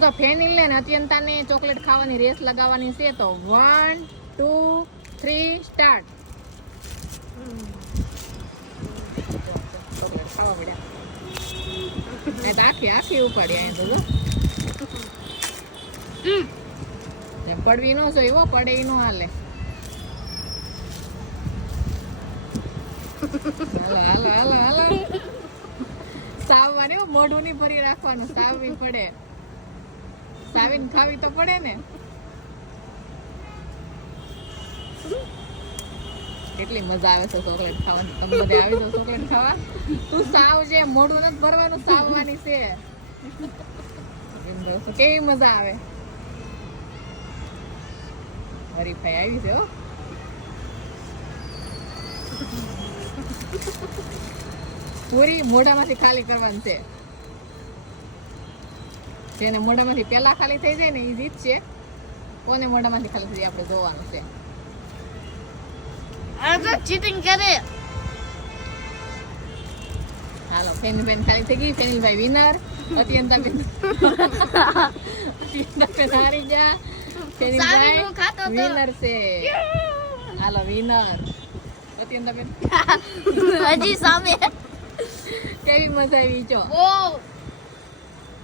તો ફેનિલ ને અત્યંતાને ચોકલેટ ખાવાની રેસ લગાવવાની છે. તો 1 2 3 સ્ટાર્ટ. ચોકલેટ ખાવા પડ્યા. આખી ઉપાડી અહીં તો પડવી નો જોઈએ હો, પડે ઈ નો હાલે. હાલો હાલો હાલો હાલો. સાવવાની મોઢું ની ભરી રાખવાનું, સાવવી પડે. સાવીને ખાવી તો પડે ને. કેટલી મજા આવે છે ચોકલેટ ખાવાની. તમે બધે આવી જાવ ચોકલેટ ખાવા. તું સાવ છે, મોઢું નથી ભરવાનું, સાવવાની છે. કેવી મજા આવે. હરીફાઈ આવી છે હો. પૂરી મોઢામાંથી ખાલી કરવાની છે. જેને મોઢામાંથી પેલા ખાલી થઈ જાય ને એ જીત છે. કોને મોઢામાંથી ખાલી થઈ જાય આપણે જોવાનું છે. આ તો ચીટિંગ કરે. હાલો, ફેનિલભાઈ ખાલી થઈ ગઈ. ફેનિલભાઈ વિનર. અત્યંતાબેન હારી ગયા. ફેનિલભાઈ વિનર છે. હાલો વિનર. અત્યંતાબેન હજી સામે કેવી મજા આવી જો. ઓ